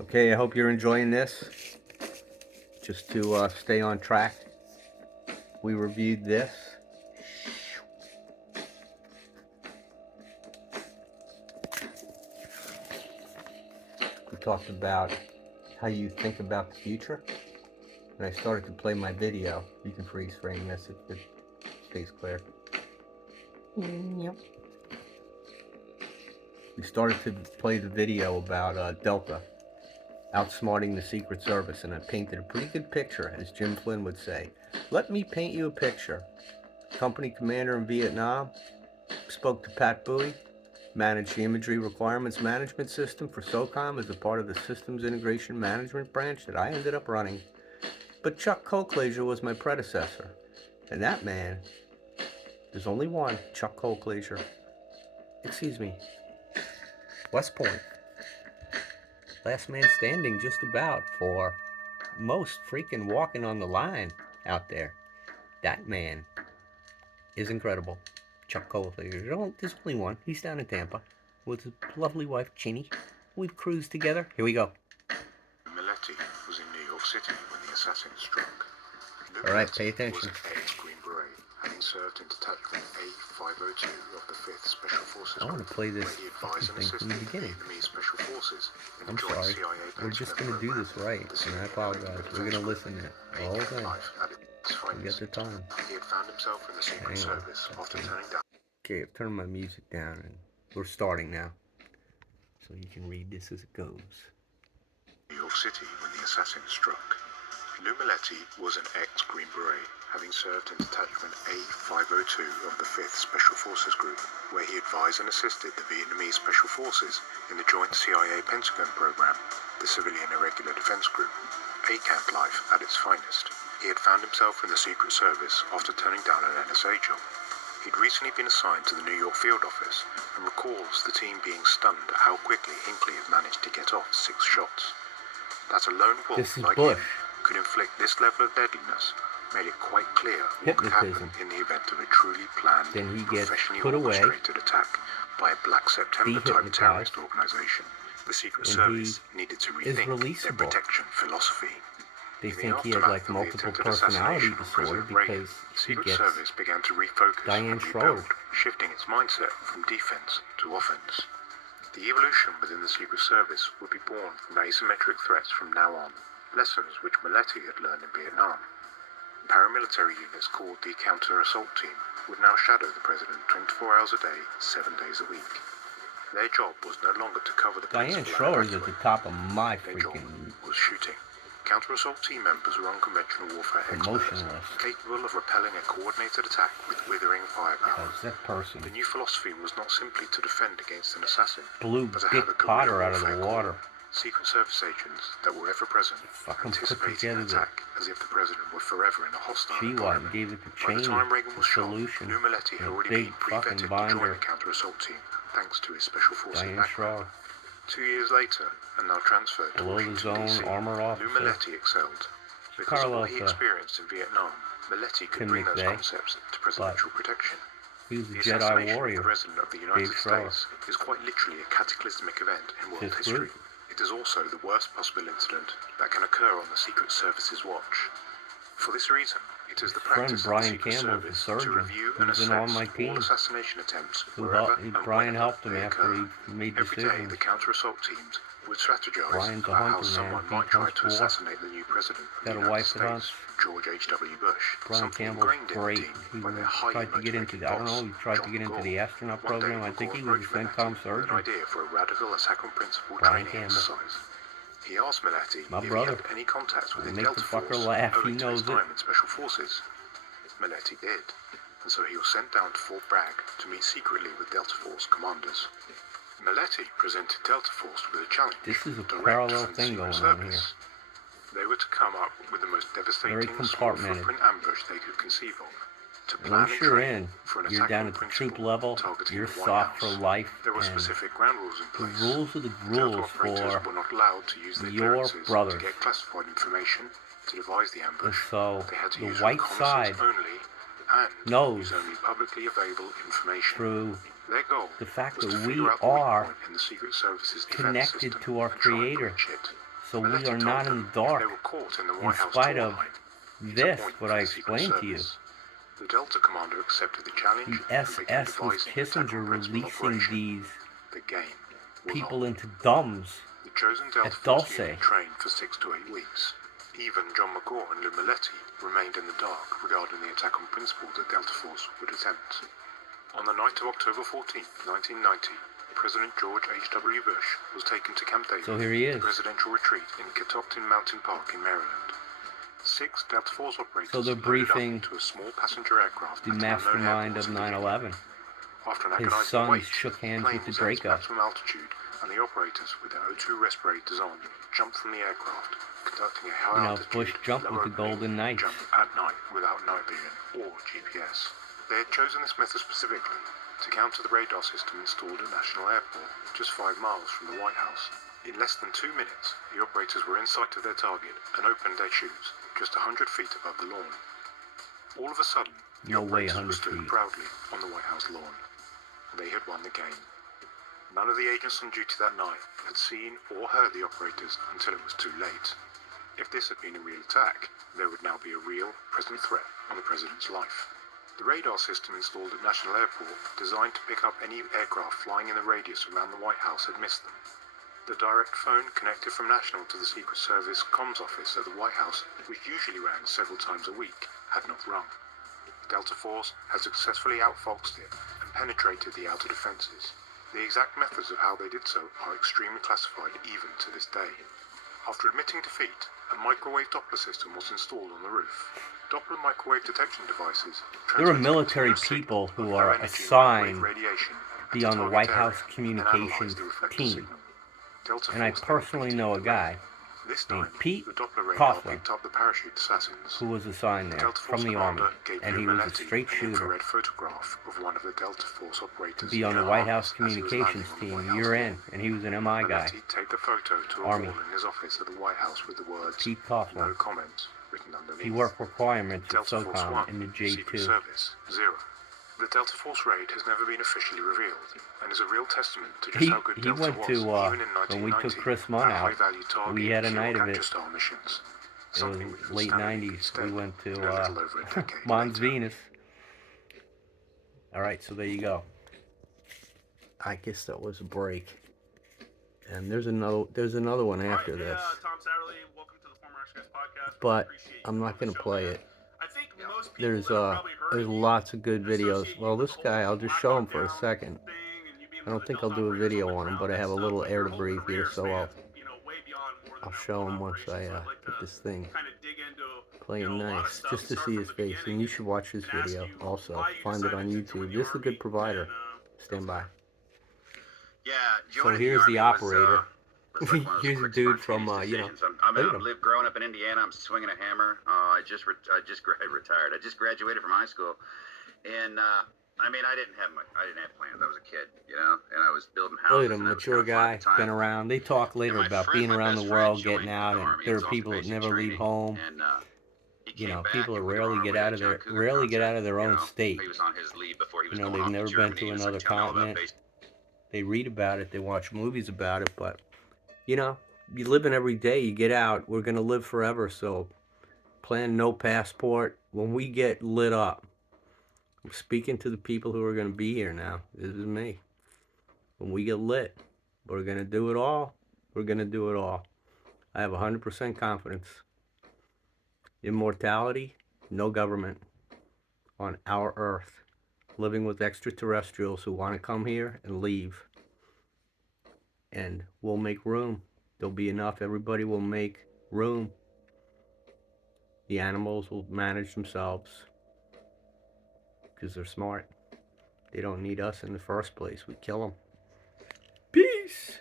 Okay, I hope you're enjoying this. Just to stay on track, we reviewed this. We talked about how you think about the future. And I started to play my video. You can freeze frame this if it stays clear. Yep. We started to play the video about Delta outsmarting the Secret Service, and I painted a pretty good picture, as Jim Flynn would say. Let me paint you a picture. Company commander in Vietnam spoke to Pat Bowie, managed the imagery requirements management system for SOCOM as a part of the systems integration management branch that I ended up running. But Chuck Colclasure was my predecessor, and that man, there's only one, Chuck Colclasure. Excuse me, West Point. Last man standing just about for most freaking walking on the line out there. That man is incredible. Chuck Colclasure. There's only one. He's down in Tampa with his lovely wife, Chinny. We've cruised together. Here we go. Meletti was in New York City when the assassin struck. All right, pay attention. Was an ex-Green Beret, having served in Detachment A502 of the 5th Special Forces. I want to play this where he advised and thing from the assisted beginning. Vietnamese Special Forces in the I'm joint sorry. CIA We're just going to do this right, and I apologize. We're going to listen to it the whole thing. We got the time. He had found himself in the Secret Service after turning down. Okay, I've turned my music down, and we're starting now. So you can read this as it goes. New York City when the assassin struck. Lou Meletti was an ex-Green Beret, having served in Detachment A502 of the 5th Special Forces Group, where he advised and assisted the Vietnamese Special Forces in the joint CIA-Pentagon program, the Civilian Irregular Defense Group. A-camp life at its finest. He had found himself in the Secret Service after turning down an NSA job. He'd recently been assigned to the New York field office and recalls the team being stunned at how quickly Hinckley had managed to get off 6 shots. That a lone wolf like him could inflict this level of deadliness made it quite clear what could happen in the event of a truly planned, professionally orchestrated attack by a Black September-type terrorist organization. The Secret Service needed to rethink their protection philosophy. They think he had like multiple personality disorder because he Secret gets Service began to refocus Diane and Schroeder. rebuild, shifting its mindset from defense to offense. The evolution within the Secret Service would be born from asymmetric threats from now on, lessons which Meletti had learned in Vietnam. Paramilitary units called the Counter-Assault Team would now shadow the President 24 hours a day, 7 days a week. Their job was no longer to cover the Diane Schroeder's at the top of my Their job freaking was shooting. Counter-assault team members were unconventional warfare experts, capable of repelling a coordinated attack with withering firepower. that person The new philosophy was not simply to defend against an assassin, blew but to Dick have a Potter guerrilla out of the warfare water. corps. Secret Service agents that were ever present, Fucking put anticipating an together attack as if the President were forever in a hostile She environment. gave it to By the Cheney, time Reagan the was shot, solution, Lou Meletti had a already big been pre-vetted to fucking join binder. the counter-assault team, thanks to his Special Forces Diane background. Schroeder. 2 years later, and now transferred to Below the Washington, zone D.C., armor Lou officer. Meletti excelled. Because of what he experienced in Vietnam, Meletti could bring those concepts to presidential protection. He was a The Jedi assassination warrior. of the President of the United States is quite literally a cataclysmic event in world history. It is also the worst possible incident that can occur on the Secret Service's watch. For this reason, it is the practice of the Secret Service to review and assess all assassination attempts wherever and whenever they occur. Every day, the counter-assault teams would strategize about how someone might try to assassinate the new President of the United States, George H.W. Bush. Something ingrained in the team by their highly motivated boss, John McGaul. the astronaut One day, program. I think he McGaul was a approached CENTCOM Meletti with an surgeon. idea for a radical attack on principle Brian training Campbell. exercise. He asked Meletti My if brother. he had any contacts with the Make Delta the fucker Force laugh. He owing to knows his it. time in Special Forces. Meletti did, and so he was sent down to Fort Bragg to meet secretly with Delta Force commanders. Meletti presented Delta Force with a challenge. This is a direct parallel from the thing Secret going on here. Service. They were to come up with the most devastating Very small compartmented. footprint ambush they could conceive of. To And plan once and you're train in, for an you're attack down on at the principle, troop level. targeting You're the White soft for House. life. There were And specific ground rules in the place. rules are the Delta rules operators for were not allowed to use their your clearances brothers. to get classified information to devise the And ambush. so They had to the use white reconnaissance side only and knows use only publicly available information. through Their goal the fact was that to we figure out the weak are point in the Secret Service's defense connected system to our and try and Creator. breach it. So we Milletti are told not them in the dark, they were caught in the in White House spite tour of line. this, what I explained to you. The Delta commander accepted the challenge The and began SS was devising Kissinger releasing these The game was people on. into dumbs The chosen Delta at Force Dulce. unit trained for 6 to 8 weeks. Even John McGaw and Lou Milletti remained in the dark regarding the attack on principle that Delta Force would attempt. On the night of October 14, 1990, President George H.W. Bush was taken to Camp David, So here he is. the presidential retreat in Catoctin Mountain Park in Maryland. 6 Delta Force operators So they're briefing loaded up into a small passenger aircraft the at an unknown mastermind airport of in Virginia. 9/11. After an His agonizing sons wait, shook hands plane with the was at Draco. maximum altitude, and the operators, with their O2 respirators on, jumped from the aircraft, conducting a high altitude, Bush jumped with the Golden Knights. jump at night without night vision or GPS. They had chosen this method specifically to counter the radar system installed at National Airport, just 5 miles from the White House. In less than 2 minutes, the operators were in sight of their target and opened their chutes, just 100 feet above the lawn. All of a sudden, the No way, operators 100 stood feet. proudly on the White House lawn. They had won the game. None of the agents on duty that night had seen or heard the operators until it was too late. If this had been a real attack, there would now be a real, present threat on the president's life. The radar system installed at National Airport, designed to pick up any aircraft flying in the radius around the White House, had missed them. The direct phone connected from National to the Secret Service comms office at the White House, which usually ran several times a week, had not rung. Delta Force had successfully outfoxed it and penetrated the outer defenses. The exact methods of how they did so are extremely classified even to this day. After admitting defeat, a microwave Doppler system was installed on the roof. Doppler microwave detection devices There are transmitted military continuous people signal who of are low-energy assigned microwave radiation to be at on the target White area House and communications analyze the reflected team. signal. Delta And I Force then personally repeated know a the guy raid. This named time, Pete the Doppler radar Coughlin picked up the parachute assassins. who was assigned The there Delta from Force the Army, commander gave and Lou he was a Milletti straight an shooter infrared photograph of one of the Delta Force to operators be on in the their White House arms as he was communications landing on the team White House year lawn. in, and he was an MI guy. Milletti taped the photo to a Army. wall in his office at the White House with the words, Pete "No Coughlin. comment," written underneath. He worked requirements at Delta Force SOCOM 1, in the Secret J2. Service, 0. The Delta Force raid has never been officially revealed, and is a real testament to just He how good he Delta went was, to even in when we 1990, took Chris Munn at out. high-value target We had a kill night of capture it. style missions. It Something was which was late standing 90s. instead We went to in a little over a decade Mons later. Venus. All right, so there you go. I guess that was a break. And there's another one after this. Tom Satterley, welcome to the Former Arts Guys podcast. But Appreciate you I'm not on going the to show, play man. it. I think most people There's that have probably heard there's of you lots of good videos. associate you Well, with this the guy, whole I'll just show him Blackhawk for a Down second. thing and you being I one don't of the think I'll Delta do a operators video the on him, ground but I and have a stuff, little but air you're to hoping breathe here, career so span, way beyond more than I'll that show one him once operation. I So I'd like get to this thing kind of dig into playing a lot of nice, stuff just and to start see from his the face. And beginning you should watch this and ask video you also. why you Find it on decided to join YouTube. the This is a Army good provider. and, Stand by. Yeah, So joining here's the the Army operator. was like one of those Here's a quick, dude from spontaneous decisions. look I've at him. growing up in Indiana. I'm swinging a hammer. I just retired. I just graduated from high school, and I mean, I didn't have plans. I was a kid, and I was building houses. Look at him, and that was mature kind of fun guy, at the time. been around. They talk later And about being around the best world, friend getting joined out, the and Army. there are It's off people the that basic never leave training, home. and he came back, People that and we were rarely on our get way out to of John their Cougar own concert. state. He was on his leave before he was going They've off never to been Germany. to He was another telling me all about continent. basic. They read about it, they watch movies about it, but you living every day, you get out. We're gonna live forever, so plan no passport. When we get lit up, I'm speaking to the people who are gonna be here now. This is me. When we get lit, we're gonna do it all. We're gonna do it all. I have 100% confidence. Immortality, no government on our Earth. Living with extraterrestrials who want to come here and leave. And we'll make room. There'll be enough. Everybody will make room. The animals will manage themselves because they're smart. They don't need us in the first place. We kill them. Peace.